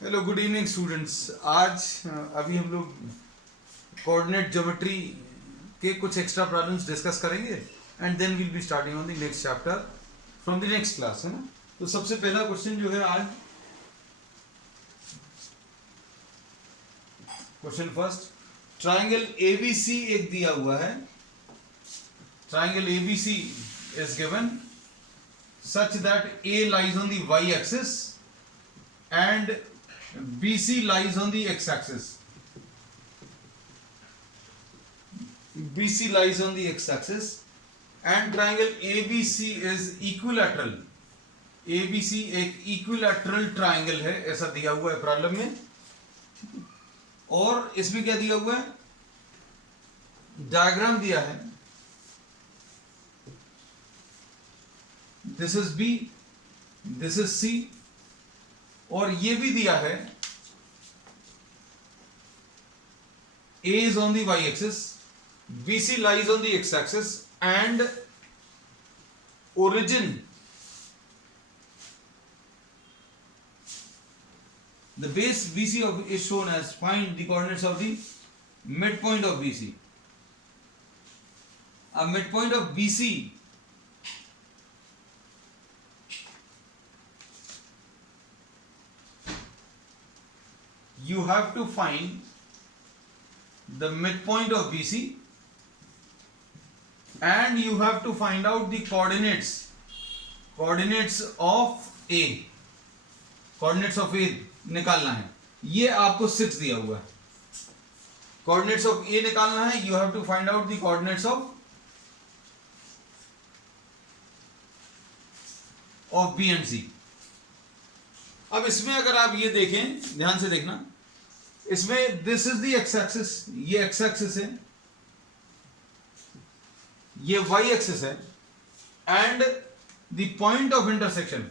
Hello good evening students. आज अभी हम लोग कोऑर्डिनेट ज्योमेट्री के कुछ एक्स्ट्रा प्रॉब्लम्स डिस्कस करेंगे and then will be starting on the next chapter from the next class, है ना। तो सबसे पहला क्वेश्चन जो है आज, क्वेश्चन फर्स्ट, ट्राइंगल एबीसी एक दिया हुआ है। Triangle ABC is given such that A lies on the y axis and BC lies on the x-axis. BC lies on the x-axis and triangle ABC is equilateral. ABC एक equilateral triangle है, ऐसा दिया हुआ है problem में। और इसमें क्या दिया हुआ है, डायग्राम दिया है। This is B, this is C, और ये भी दिया है A is on the y axis, BC lies on the x axis and origin, the base BC is shown as, find the coordinates of the midpoint of BC. A midpoint of BC you have to find the midpoint of BC and you have to find out the coordinates of A, coordinates of A निकालना है। ये आपको 6 दिया हुआ है। coordinates of A निकालना है, you have to find out the coordinates of B and C। अब इसमें अगर आप ये देखें, ध्यान से देखना, इसमें this is the x axis, ये एक्स एक्सिस है, ये वाई एक्सिस है, and the point of intersection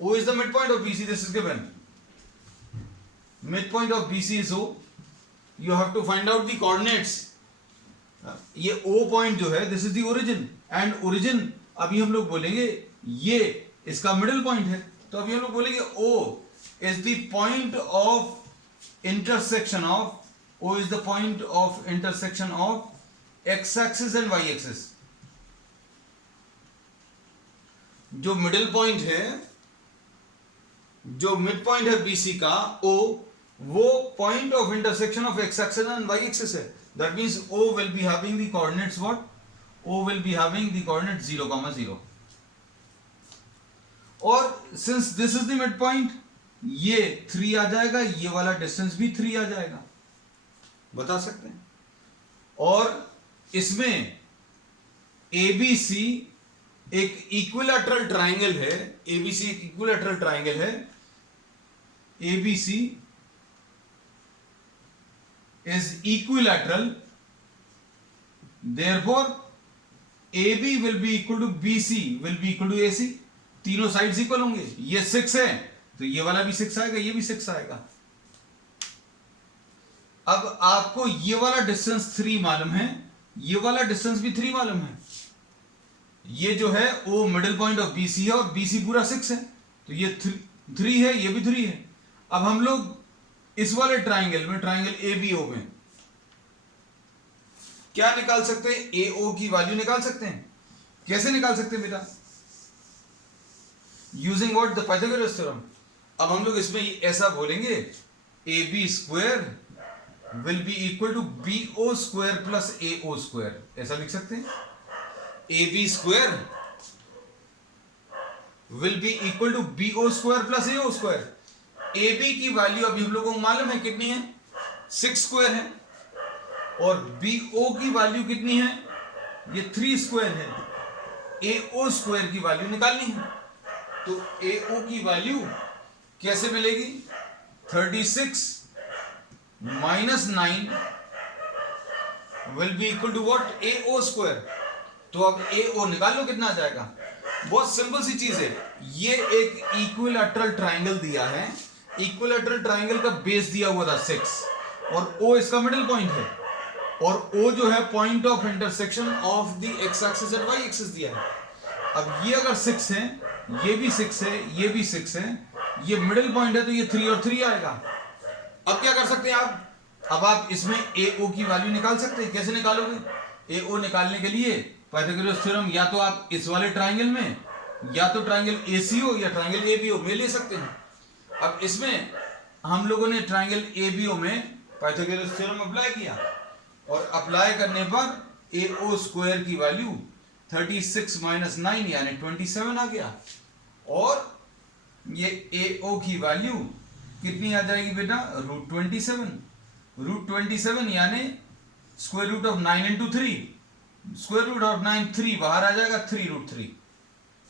O is the mid point of BC, this is given. Mid point of BC is O, you have to find out the coordinates. ये O point जो है, this is the origin, and origin अभी हम लोग बोलेंगे ये इसका middle point है, तो अभी हम लोग बोलेंगे O is the point of intersection of x-axis and y-axis। जो मिडिल पॉइंट है, जो मिड पॉइंट है BC का O, वो point of intersection of x-axis and y-axis है। That means O will be having the coordinates what? O will be having the coordinates 0, 0। और since this is the mid point, ये 3 आ जाएगा, ये वाला distance भी 3 आ जाएगा, बता सकते हैं। और इसमें ABC एक इक्विलैटरल ट्राइंगल है, ABC एक इक्विलैटरल ट्राइंगल है। ABC is equilateral, therefore AB will be equal to BC will be equal to AC। तीनों साइड्स इक्वल होंगे। ये 6 है तो ये वाला भी 6 आएगा, ये भी 6 आएगा। अब आपको ये वाला डिस्टेंस 3 मालूम है, ये वाला डिस्टेंस भी 3 मालूम है। ये जो है वो मिडिल पॉइंट ऑफ BC है और BC पूरा 6 है, तो ये 3 है, ये भी 3 है। अब हम लोग इस वाले ट्राइंगल में, ट्राइंगल ABO में क्या निकाल सकते हैं? AO की वैल्यू निकाल सकते हैं। कैसे निकाल सकते हैं बेटा? Using what? The Pythagoras theorem. अब हम लोग इसमें ऐसा बोलेंगे, AB square will be equal to BO square plus AO square, ऐसा लिख सकते हैं। AB square will be equal to BO square plus AO square. AB की वैल्यू अभी हम लोगों को मालूम है कितनी है, 6 स्क्वायर है, और BO की वैल्यू कितनी है, ये 3 स्क्वायर है। AO स्क्वायर की वैल्यू निकालनी है, तो AO की वैल्यू कैसे मिलेगी? 36 minus 9 will be equal to what? AO square. तो अब AO निकाल लो, कितना आ जाएगा? बहुत सिंपल सी चीज है। ये एक इक्विलैटरल ट्राइंगल दिया है, इक्विलैटरल ट्राइंगल का बेस दिया हुआ था 6, और O इसका मिडिल पॉइंट है, और O जो है point of intersection of the x axis and y axis दिया है। अब ये अगर 6 है, ये भी 6 है, ये भी 6 है, ये मिडिल पॉइंट है तो ये 3 और 3 आएगा। अब क्या कर सकते हैं आप, अब आप इसमें ए ओ की वैल्यू निकाल सकते हैं। कैसे निकालोगे? ए ओ निकालने के लिए पाइथागोरस थ्योरम या तो आप इस वाले ट्राइंगल में, या तो ट्राइंगल एसीओ या ट्राइंगल एबीओ में ले सकते हैं। अब इसमें हम लोगों ने ट्राइंगल एबीओ में पाइथागोरस थ्योरम अप्लाई किया, और अप्लाई करने पर ए ओ स्क्वायर की वैल्यू 36 माइनस 9 यानी 27 आ गया, और ये ए ओ की वैल्यू कितनी आ जाएगी बेटा? √27। √27 यानी square root of 9 into 3, square root of 9 3 बाहर आ जाएगा, 3√3।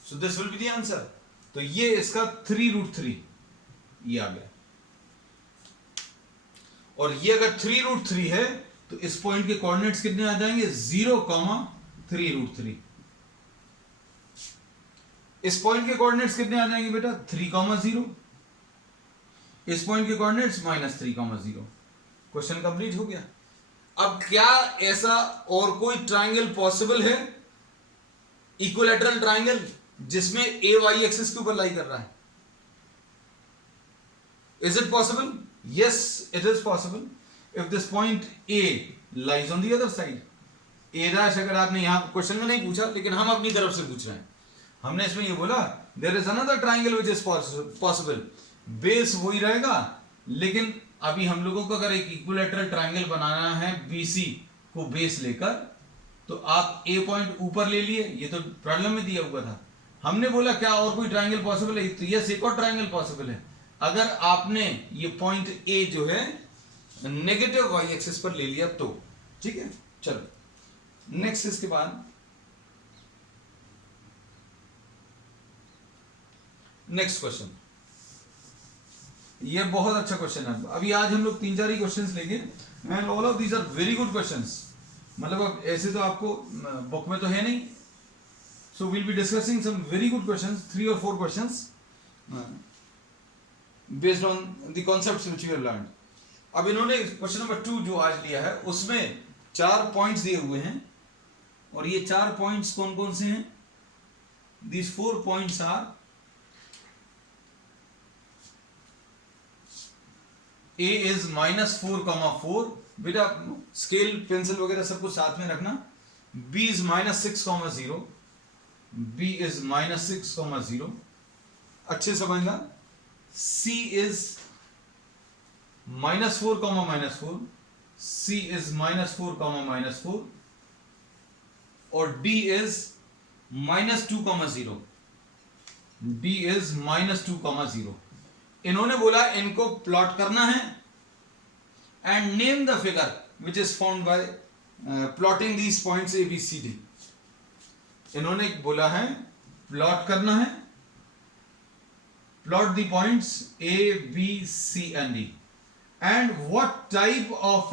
So this will be the answer. तो ये इसका 3√3 ये आ गया। और ये अगर 3√3 है तो इस पॉइंट के कोऑर्डिनेट्स कितने आ जाएंगे? 0, 3√3। इस पॉइंट के कोऑर्डिनेट्स कितने आ जाएंगे बेटा? 3, 0। इस पॉइंट के कोऑर्डिनेट्स -3, 0। क्वेश्चन कंप्लीट हो गया। अब क्या ऐसा और कोई ट्राइंगल पॉसिबल है, इक्विलैटरल ट्राइंगल, जिसमें ए वाई एक्सिस के ऊपर लाई कर रहा है? Is it possible? Yes, it is possible if this point A lies on the other side. A dash अगर आपने यहां क्वेश्चन में नहीं पूछा, लेकिन हम अपनी तरफ से पूछ रहे हैं। हमने इसमें ये बोला there is another triangle which is possible. Base वही रहेगा, लेकिन अभी हम लोगों को अगर एक इक्विलैटरल ट्राइंगल बनाना है बीसी को बेस लेकर, तो आप ए पॉइंट ऊपर ले लिए, ये तो प्रॉब्लम में दिया हुआ था। हमने बोला क्या और कोई ट्राइंगल पॉसिबल है? तो यस, एक और ट्राइंगल पॉसिबल है। अगर आपने ये पॉइंट ए जो है नेगेटिव वाई एक्सिस पर ले लिया तो। ठीक है, चलो नेक्स्ट। इसके बाद नेक्स्ट क्वेश्चन, ये बहुत अच्छा क्वेश्चन है। अभी आज हम लोग 3-4 ही क्वेश्चंस लेंगे, and all of these are very good questions. मतलब अब ऐसे तो आपको बुक में तो है नहीं, so will be discussing some very good questions, 3 और 4 questions based on the concepts which we have learned. अब इन्होंने क्वेश्चन नंबर 2 जो आज लिया है उसमें 4 पॉइंट्स दिए हुए हैं, और ये 4 पॉइंट्स कौन कौन से हैं? These 4 points are A is -4, 4। बेटा स्केल पेंसिल वगैरह सब कुछ साथ में रखना। B is -6, 0। B is -6, 0। अच्छे समझना। C is -4, -4। C is -4, -4। और D is -2, 0। D is -2, 0। इन्होंने बोला इनको प्लॉट करना है, and name the figure which is found by plotting these points A B C D. इन्होंने बोला है प्लॉट करना है, plot the points A B C and D, and what type of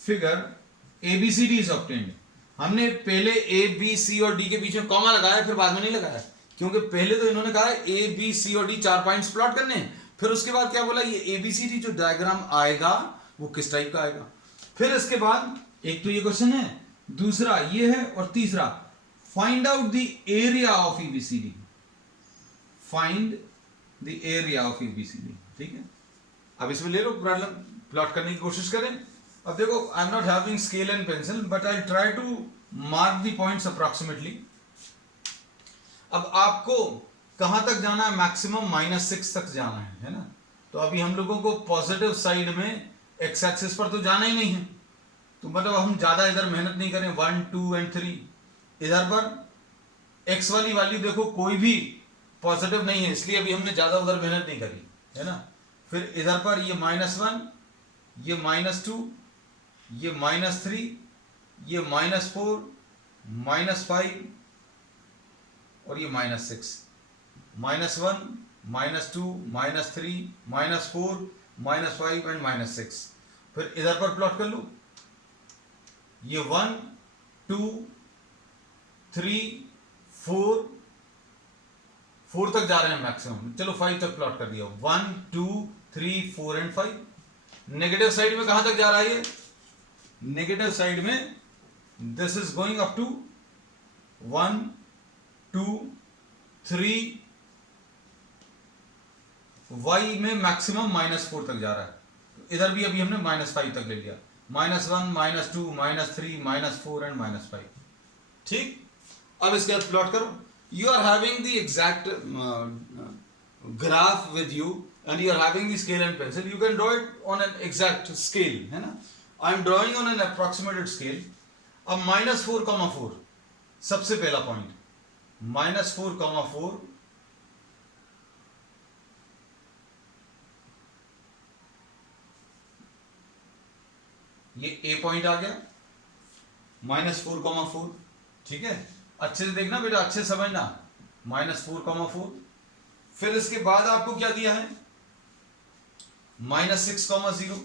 figure A B C D is obtained. हमने पहले ए B सी और D के बीच में कॉमा लगाया, फिर बाद में नहीं लगाया, क्योंकि पहले तो इन्होंने कहा ए बी सी और डी 4 पॉइंट्स प्लॉट करने हैं। फिर उसके बाद क्या बोला, ये ए बी सी डी जो डायग्राम आएगा वो किस टाइप का आएगा। फिर इसके बाद एक तो ये क्वेश्चन है, दूसरा ये है, और तीसरा find out the area of A B C D. Find the area of A B C D. ठीक है, अब इसमें ले लो प्रॉब्लम, प्लॉट करने की कोशिश करें। अब देखो, I am not having scale and pencil, but I try to mark the points approximately. अब आपको कहां तक जाना है? मैक्सिमम -6 तक जाना है ना। तो अभी हम लोगों को पॉजिटिव साइड में एक्स एक्सिस पर तो जाना ही नहीं है, तो मतलब हम ज्यादा इधर मेहनत नहीं करें। 1, 2 एंड 3 इधर पर एक्स वाली वैल्यू देखो कोई भी पॉजिटिव नहीं है, इसलिए अभी हमने ज्यादा उधर मेहनत नहीं करी है ना। फिर इधर पर ये -1, ये -2, ये -3, ये -4, -5 और ये -6, -1, -2, -3, -4, -5 एंड -6। फिर इधर पर प्लॉट कर लो, ये 1, 2, 3, 4 तक जा रहे हैं मैक्सिमम। चलो 5 तक प्लॉट कर दिया, 1, 2, 3, 4 एंड 5। नेगेटिव साइड में कहां तक जा रहा है ये? नेगेटिव साइड में this is going up to 1, 2, 3 y में मैक्सिमम -4 तक जा रहा है, इधर भी अभी हमने -5 तक ले लिया, -1 -2 -3 -4 एंड -5। ठीक, अब इसके बाद प्लॉट करो। You are having the exact graph with you and you are having the scale and pencil, you can draw it on an exact scale, है ना। I am drawing on an approximated scale. अब -4,4 सबसे पहला point, -4,4 ये ए point आ गया, -4,4। ठीक है, अच्छे से देखना बेटा, अच्छे से समझना, -4,4। फिर इसके बाद आपको क्या दिया है, -6,0।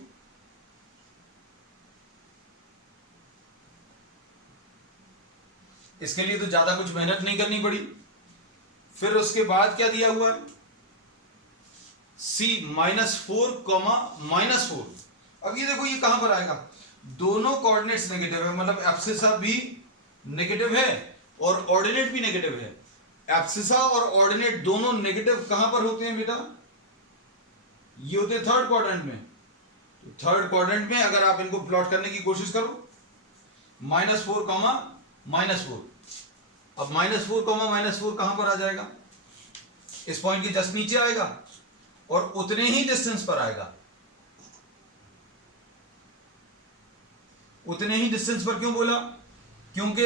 इसके लिए तो ज्यादा कुछ मेहनत नहीं करनी पड़ी। फिर उसके बाद क्या दिया हुआ है, C -4,-4। अब ये देखो, ये कहां पर आएगा, दोनों कोऑर्डिनेट्स नेगेटिव है, मतलब एब्सिसा भी नेगेटिव है और ऑर्डिनेट भी नेगेटिव है। एब्सिसा और ऑर्डिनेट दोनों नेगेटिव कहां पर होते हैं बेटा, ये होते हैं थर्ड क्वाड्रेंट में। तो थर्ड क्वाड्रेंट में अगर आप इनको प्लॉट करने की कोशिश करो, -4, -4। अब -4, -4 कहां पर आ जाएगा, इस पॉइंट के जस्ट नीचे आएगा और उतने ही डिस्टेंस पर आएगा। उतने ही डिस्टेंस पर क्यों बोला, क्योंकि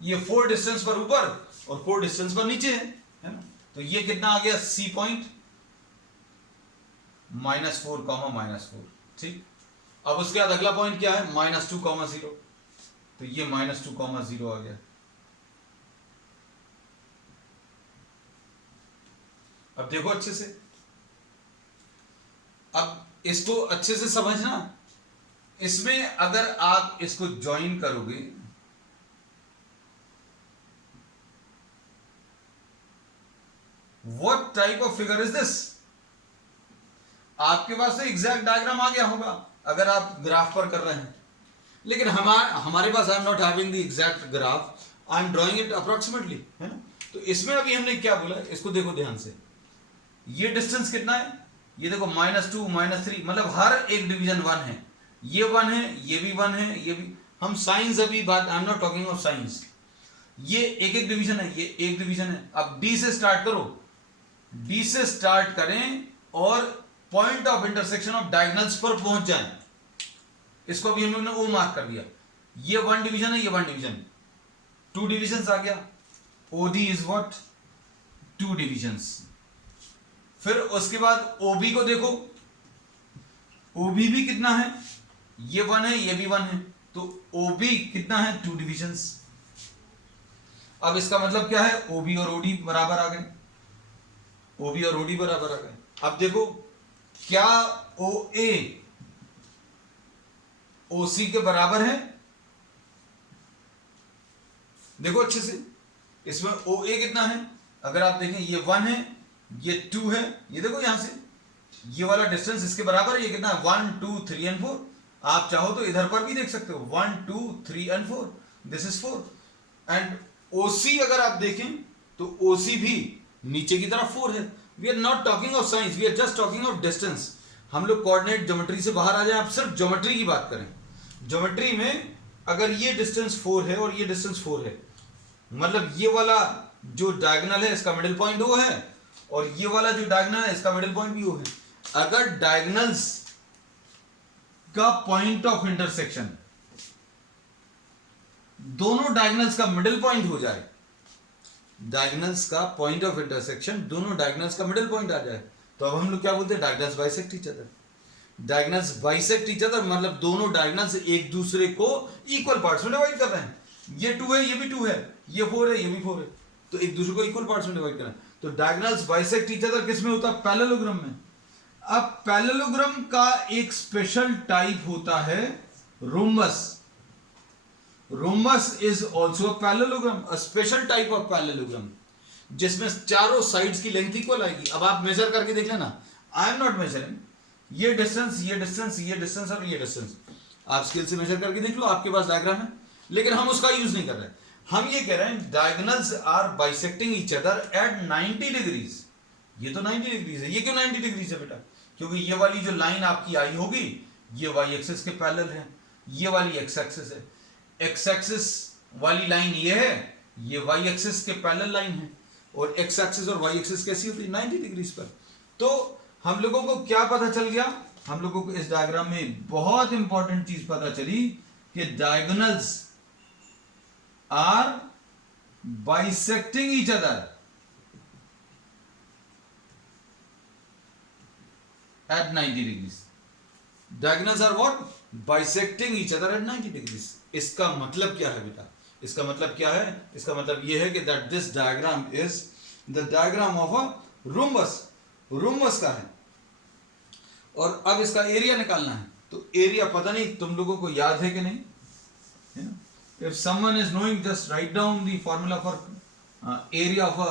ये 4 डिस्टेंस पर ऊपर और 4 डिस्टेंस पर नीचे है ना। तो ये कितना आ गया, C पॉइंट, -4, -4। ठीक, अब उसके बाद अगला पॉइंट क्या है, -2,0। तो ये -2,0 आ गया। अब देखो अच्छे से, अब इसको अच्छे से समझना। इसमें अगर आप इसको ज्वाइन करोगे, what type of figure is this, आपके पास तो एग्जैक्ट डायग्राम आ गया होगा अगर आप ग्राफ पर कर रहे हैं, लेकिन हमारे पास I am not having the exact graph, I am drawing it approximately, है ना। तो इसमें अभी हमने क्या बोला, इसको देखो ध्यान से, ये डिस्टेंस कितना है, ये देखो -2 -3, मतलब हर एक डिवीजन 1 है, ये 1 है, ये भी 1 है, ये भी। हम साइंस अभी बात, आई am not talking of science, ये एक एक डिवीजन है, ये एक डिवीजन है। अब डी से स्टार्ट करो, डी से स्टार्ट करें और point of intersection of diagonals पर पहुंच जाएं। इसको अभी हम लोगों ने ओ मार्क कर दिया, ये 1 डिवीजन है, ये 1 डिवीजन, 2 डिविजन्स आ गया। OD is what, 2 divisions. फिर उसके बाद ओबी को देखो, ओबी भी कितना है, ये 1 है, ये भी 1 है, तो ओबी कितना है, 2 डिविजन्स। अब इसका मतलब क्या है, ओबी और ओडी बराबर आ गए, ओबी और ओडी बराबर आ गए। अब देखो, क्या ओ ए ओ सी के बराबर है, देखो अच्छे से, इसमें ओ ए कितना है, अगर आप देखें ये 1 है, ये 2 है, ये देखो यहां से ये वाला डिस्टेंस इसके बराबर है, ये कितना है, 1 2 3 एंड 4। आप चाहो तो इधर पर भी देख सकते हो, 1 2 3 एंड 4, दिस इज 4। एंड ओसी अगर आप देखें तो ओसी भी नीचे की तरफ 4 है। We are not talking of science, we are just talking of distance. हम लोग कोऑर्डिनेट ज्योमेट्री से बाहर आ जाए, आप सिर्फ ज्योमेट्री की बात करें। ज्योमेट्री में अगर ये डिस्टेंस 4 है और ये डिस्टेंस 4 है, मतलब ये वाला जो डायगोनल है इसका मिडिल पॉइंट वो है और ये वाला जो डायगोनल है इसका मिडिल पॉइंट भी वो है। अगर डायगोनल्स का पॉइंट ऑफ इंटरसेक्शन दोनों डायगोनल्स का मिडिल पॉइंट हो जाए, डायगोनल्स का पॉइंट ऑफ इंटरसेक्शन दोनों डायगोनल्स का मिडिल पॉइंट आ जाए, तो अब हम लोग क्या बोलते हैं, diagonals bisect each other. Diagonals bisect each other मतलब दोनों डायगोनल्स एक दूसरे को इक्वल पार्ट्स में डिवाइड कर रहे हैं। ये 2 है, ये भी 2 है, ये 4 है, ये भी 4 है, तो एक दूसरे को इक्वल पार्ट्स में डिवाइड कर रहे हैं। तो डायगोनल्स बाइसेक्ट ईच अदर किस में होता है, पैरेललोग्राम में। अब पैरेललोग्राम का एक स्पेशल टाइप होता है rhombus. Rhombus is also a parallelogram, a special type of parallelogram, जिसमें चारों साइड्स की लेंथ इक्वल आएगी। अब आप मेजर करके देख लेना, आई एम नॉट मेजरिंग, ये डिस्टेंस, ये डिस्टेंस, ये डिस्टेंस और ये डिस्टेंस, आप स्केल से मेजर करके देख लो, आपके पास डायग्राम है। लेकिन हम उसका यूज नहीं कर रहे हैं। हम ये कह रहे हैं diagonals are bisecting each other at 90 degrees. ये तो 90 डिग्रीज है। ये क्यों 90 डिग्रीज है बेटा? क्योंकि ये वाली जो लाइन आपकी आई होगी ये वाई एक्सिस के पैरेलल है, ये वाली एक्स एक्सिस है। एक्स एक्सिस वाली लाइन ये है, ये वाई एक्सिस के पैरेलल लाइन है। और एक्स एक्सिस और वाई एक्सिस कैसी होती है? 90 डिग्रीज पर। तो हम लोगों को क्या पता चल गया? हम लोगों को इस डायग्राम में बहुत इंपॉर्टेंट चीज पता चली कि diagonals are bisecting each other at 90 degrees. Diagonals are what? Bisecting each other at 90 degrees. इसका मतलब क्या है बेटा? इसका मतलब क्या है? इसका मतलब यह है कि that this diagram is the diagram of a rhombus. rhombus का है। और अब इसका एरिया निकालना है। तो एरिया पता नहीं तुम लोगों को याद है कि नहीं? If someone is knowing, just write down the formula for area of a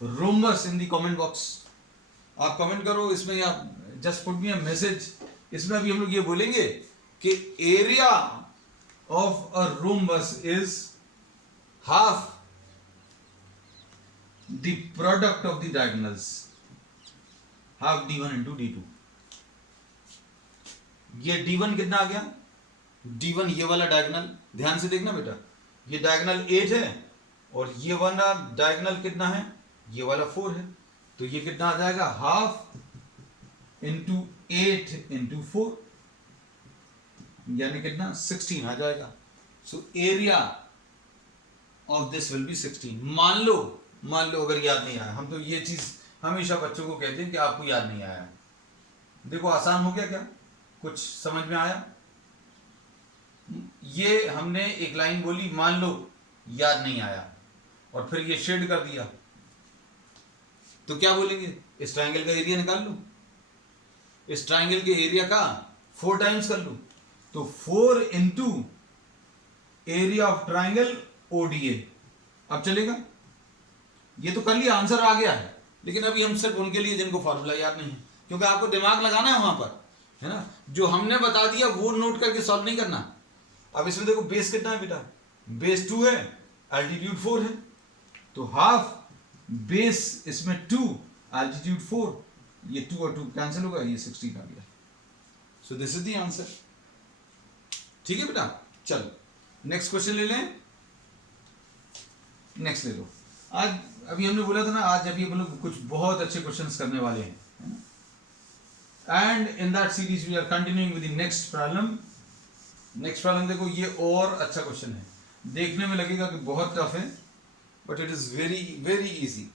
rhombus in the comment box. आप कमेंट करो इसमें या just put me a message. इसमें अभी हम लोग ये बोलेंगे कि area of a rhombus is half the product of the diagonals, half d1 into d2। ये d1 कितना आ गया? d1 ये वाला डायगोनल, ध्यान से देखना बेटा, ये डायगोनल 8 है और ये वाला डायगोनल कितना है? ये वाला 4 है। तो ये कितना आ जाएगा? हाफ इंटू 8 इंटू 4, यानी कितना? 16 आ जाएगा। So area of this will B 16। मान लो अगर याद नहीं आया, हम तो ये चीज हमेशा बच्चों को कहते हैं कि आपको याद नहीं आया। देखो आसान हो गया क्या? कुछ समझ में आया? ये हमने एक लाइन बोली, मान लो याद नहीं आया, और फिर ये शेड कर दिया, तो क्या बोलेंगे? इस ट्रायंगल का एरिया निकाल लो। इस ट्रायंगल के एरिया का 4 टाइम्स कर लो, तो 4 into area of triangle ODA। अब चलेगा? ये तो कर लिया, आंसर आ गया है। लेकिन अभी हम सिर्फ उनके लिए जिनको फॉर्मूला याद नहीं है, क्योंकि आपको दिमाग लगाना है वहां पर, है ना? जो हमने बता दिया वो नोट करके सॉल्व नहीं करना। अब इसमें देखो बेस कितना है बेटा? बेस 2 है, एल्टीट्यूड 4 है, तो हाफ बेस इसमें 2, एल्टीट्यूड 4, ये 2 और 2 कैंसिल होगा, ये 16 आ गया। So this is the answer. ठीक है बेटा, चलो नेक्स्ट क्वेश्चन ले लें। नेक्स्ट ले लो। आज अभी हमने बोला था ना, आज अभी हम लोग कुछ बहुत अच्छे क्वेश्चंस करने वाले हैं, and in that series we are continuing with the next problem. Next problem देखो, ये और अच्छा क्वेश्चन है, देखने में लगेगा कि बहुत टफ है, but it is very very easy.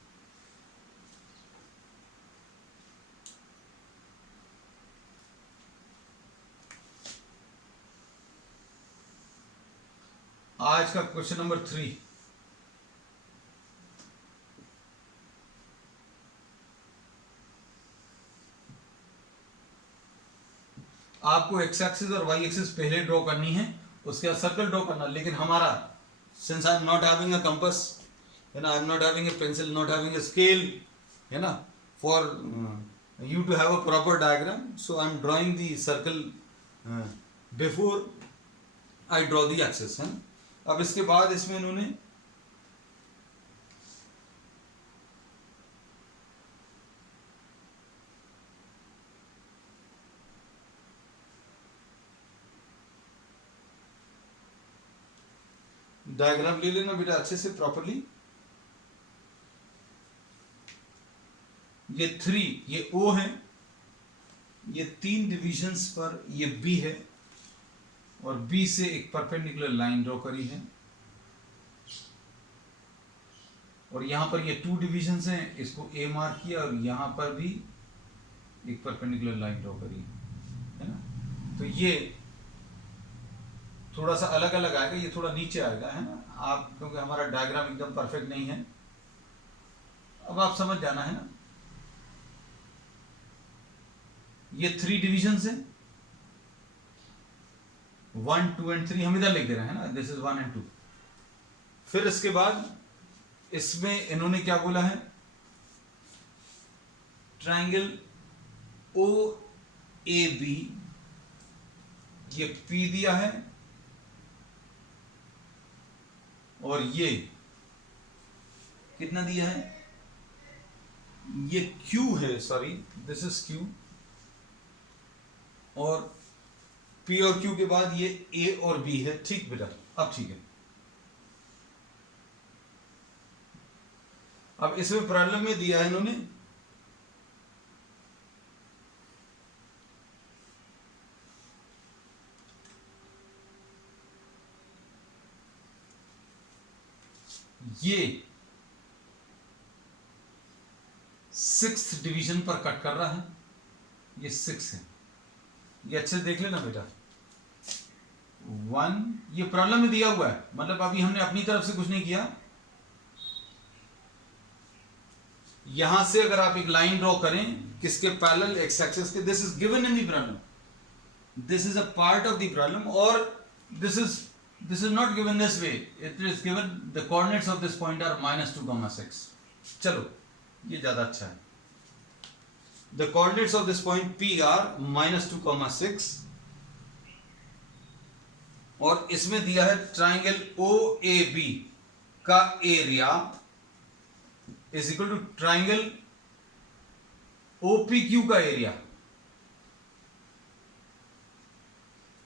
आज का क्वेश्चन नंबर 3। आपको एक्स एक्सिस और वाई एक्सिस पहले ड्रॉ करनी है, उसके बाद सर्कल ड्रॉ करना। लेकिन हमारा, since I am not having a compass, है ना, I am not having a pencil, not having a scale, है ना, for you to have a proper diagram, so I am drawing the circle before I draw the axis, है। अब इसके बाद इसमें इन्होंने डायग्राम ले लेना बेटा अच्छे से प्रॉपरली। ये 3, ये O है, ये 3 डिविजन्स पर ये B है, और B से एक परपेंडिकुलर लाइन ड्रॉ करी है, और यहां पर ये 2 डिविजन्स हैं, इसको A मार्क किया, और यहां पर भी एक परपेंडिकुलर लाइन ड्रॉ करी है ना। तो ये थोड़ा सा अलग अलग आएगा, ये थोड़ा नीचे आएगा, है ना, आप, क्योंकि हमारा डायग्राम एकदम परफेक्ट नहीं है। अब आप समझ जाना, है ना। ये 3 डिविजन्स हैं, 1, 2 एंड 3 हम इधर लिख दे रहे हैं ना, दिस इज 1 एंड 2। फिर इसके बाद इसमें इन्होंने क्या बोला है? ट्रायंगल OAB, ये P दिया है, और ये कितना दिया है, ये Q है, सॉरी दिस इज Q, और P और Q के बाद ये A और B है। ठीक बेटा, अब ठीक है। अब इसमें प्रॉब्लम में दिया है इन्होंने ये 6th डिवीजन पर कट कर रहा है, ये 6 है, ये अच्छे से देख लेना बेटा। 1 ये प्रॉब्लम में दिया हुआ है, मतलब अभी हमने अपनी तरफ से कुछ नहीं किया। यहां से अगर आप एक लाइन ड्रॉ करें किसके पैरेलल, एक्स एक्सिस के, this is given in the problem, this is a part of the problem, और this is not given this way, it is given the coordinates of this point are -2,6। चलो ये ज्यादा अच्छा है। The coordinates of this point P are -2,6, और इसमें दिया है ट्राइंगल OAB का area is equal to triangle OPQ का area.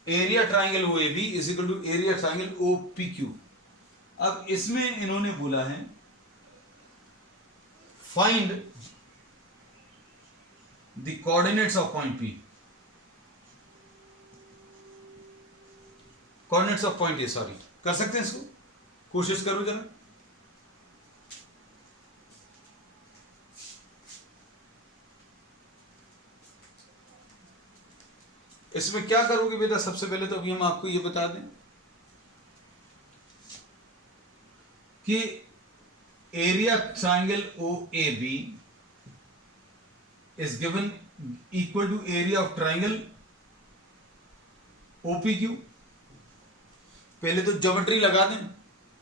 Area triangle OAB is equal to area triangle OPQ। अब इसमें इन्होंने बोला है find the coordinates of point P, coordinates of point A, sorry, कर सकते हैं इसको, कोशिश करो जरा। इसमें क्या करोगे बेटा, सबसे पहले तो अभी हम आपको ये बता दें कि area triangle OAB is given equal to area of triangle OPQ। पहले तो ज्योमेट्री लगा दें,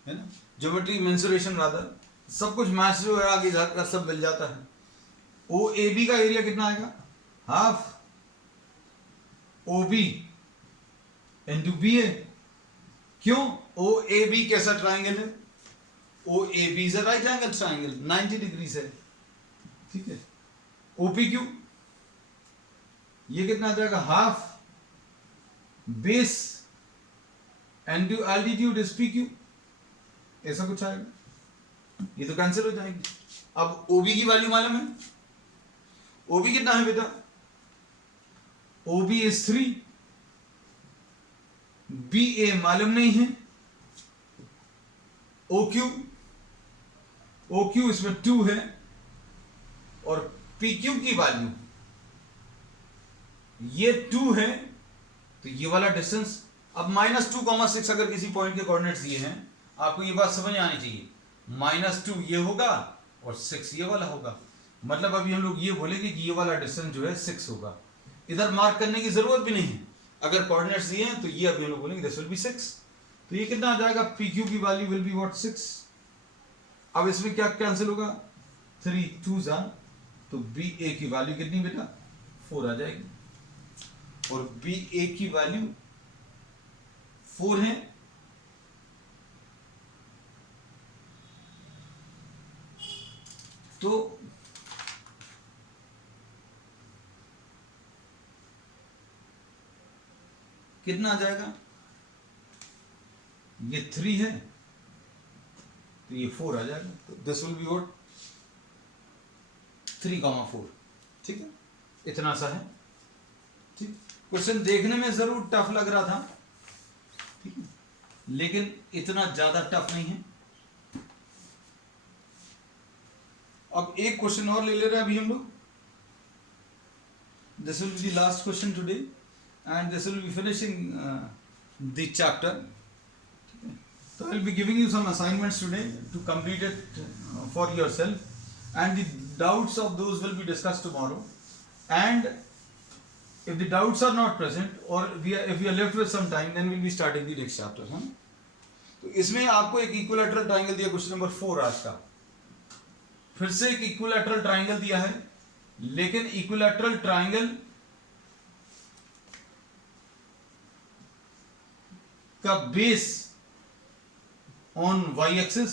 है ना, ज्योमेट्री मेंसुरेशन रादर, सब कुछ मैच जो है आगे जाकर सब मिल जाता है। OAB का एरिया कितना आएगा, हाफ OB इंटू BA। क्यों, OAB कैसा ट्राइंगल है, OAB is a right angle triangle, 90 degree है, ठीक है। OPQ ये कितना आ जाएगा, half base into altitude is PQ, ऐसा कुछ आएगा, ये तो कैंसिल हो जाएगी। अब OB की वैल्यू मालूम है, OB कितना है बेटा, OB इज 3, BA मालूम नहीं है, OQ इसमें 2 है, और PQ की वैल्यू ये 2 है, तो ये वाला डिस्टेंस। अब -2,6 अगर किसी पॉइंट के कोऑर्डिनेट्स दिए हैं, आपको ये बात समझ आनी चाहिए, -2 ये होगा और 6 ये वाला होगा, मतलब अभी हम लोग ये बोलेंगे कि ये वाला डिस्टेंस जो है 6 होगा। इधर मार्क करने की जरूरत भी नहीं है, अगर कोऑर्डिनेट्स दिए हैं तो ये अभी हम लोग बोलेंगे दिस विल बी 6। तो ये कितना आ जाएगा, PQ की वैल्यू विल बी व्हाट, 6। अब इसमें क्या कैंसिल होगा, 3 2 जा, तो BA की वैल्यू कितनी बेटा, 4 आ जाएगी, और BA की वैल्यू 4 है। तो कितना आ जाएगा, ये 3 है तो ये 4 आ जाएगा, तो दिस विल बी व्हाट 3,4। ठीक है, इतना सा है। ठीक, क्वेश्चन देखने में जरूर टफ लग रहा था, ठीक है, लेकिन इतना ज्यादा टफ नहीं है। अब एक क्वेश्चन और ले ले रहे हैं अभी हम लोग, this will be the last question today and this will be finishing the chapter. So I will be giving you some assignments today to complete it for yourself, and the doubts of those will be discussed tomorrow. And if the doubts are not present, or if we are left with some time, then we will be starting the next chapter. तो इसमें आपको एक equilateral triangle दिया, question number 4 आज का। फिर से एक इक्विलैटरल ट्राइंगल दिया है, लेकिन इक्विलैटरल ट्राइंगल का base on Y axis,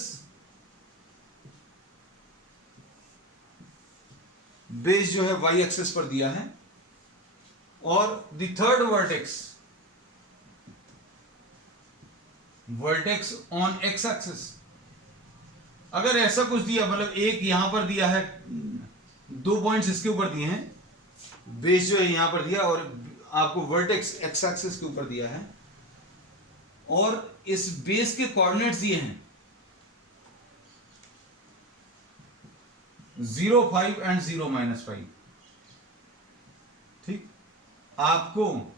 base जो है वाई एक्सिस पर दिया है, और the third vertex on X axis. अगर ऐसा कुछ दिया, मतलब एक यहां पर दिया है, 2 पॉइंट्स इसके ऊपर दिए हैं, बेस जो है यहां पर दिया और आपको वर्टेक्स एक्स एक्सिस के ऊपर दिया है, और इस बेस के कोऑर्डिनेट्स दिए हैं 0, 5 एंड 0, -5। ठीक, आपको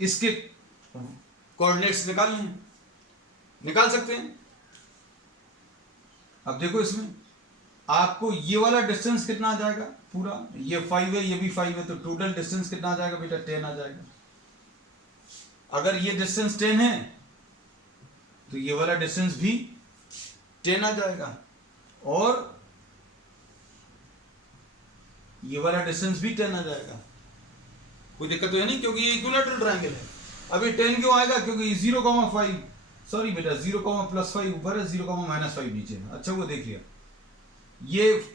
इसके कोऑर्डिनेट्स निकालने हैं, निकाल सकते हैं। अब देखो इसमें आपको ये वाला डिस्टेंस कितना आ जाएगा, पूरा ये 5 है, ये भी 5 है, तो टोटल डिस्टेंस कितना आ जाएगा बेटा, 10 आ जाएगा। अगर ये डिस्टेंस 10 है तो ये वाला डिस्टेंस भी 10 आ जाएगा, और ये वाला डिस्टेंस भी 10 आ जाएगा। कोई दिक्कत तो है नहीं, क्योंकि ये इक्विलैटरल ट्रायंगल है। अभी 10 क्यों आएगा, क्योंकि 0,5, सॉरी बेटा 0,+5 ऊपर है, 0,-5 नीचे है। अच्छा वो देख लिया, ये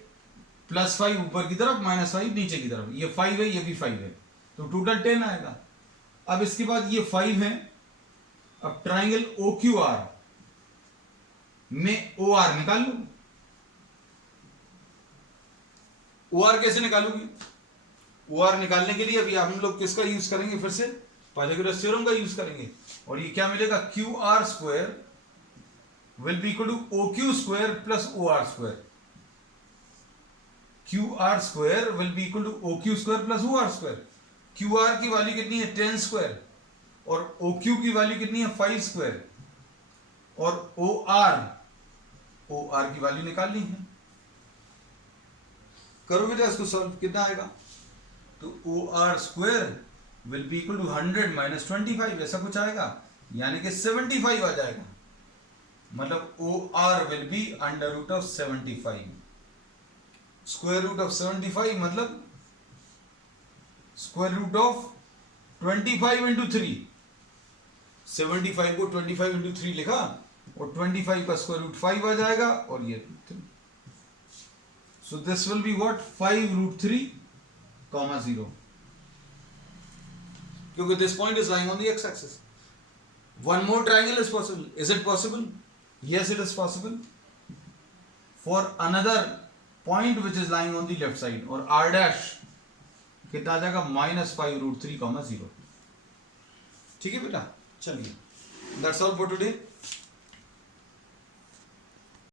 +5 ऊपर की तरफ, -5 नीचे की तरफ, ये 5 है, ये भी 5 है, तो टोटल 10 आएगा। अब इसके बाद ये 5 है, अब ट्राइंगल OQR में OR निकाल लो। OR कैसे निकालोगे, OR निकालने के लिए अभी हम लोग किसका यूज करेंगे, फिर से पाइथागोरस थ्योरम का यूज करेंगे, और ये क्या मिलेगा, QR² will be equal to OQ² plus OR²। QR² will be equal to OQ² plus OR²। QR की वैल्यू कितनी है, 10², और OQ की वैल्यू कितनी है, 5², और OR की वैल्यू निकालनी है। करो बेटा इसको सॉल्व, कितना आएगा, तो OR² will be equal to 100 - 25, ऐसा कुछ आएगा, यानी कि 75 आ जाएगा। मतलब OR विल बी √75, √75 मतलब √25 × 3, 75 को 25 × 3 लिखा, और 25 का √5 आ जाएगा, और ये 3। So this will be what, 5√3, 0, क्योंकि this point is lying on the x-axis. One more triangle is possible. Is it possible? Yes, it is possible. For another point which is lying on the left side, और r' कितना आ जाएगा, -5√3, 0। ठीक है बेटा, चलिए, that's all for today.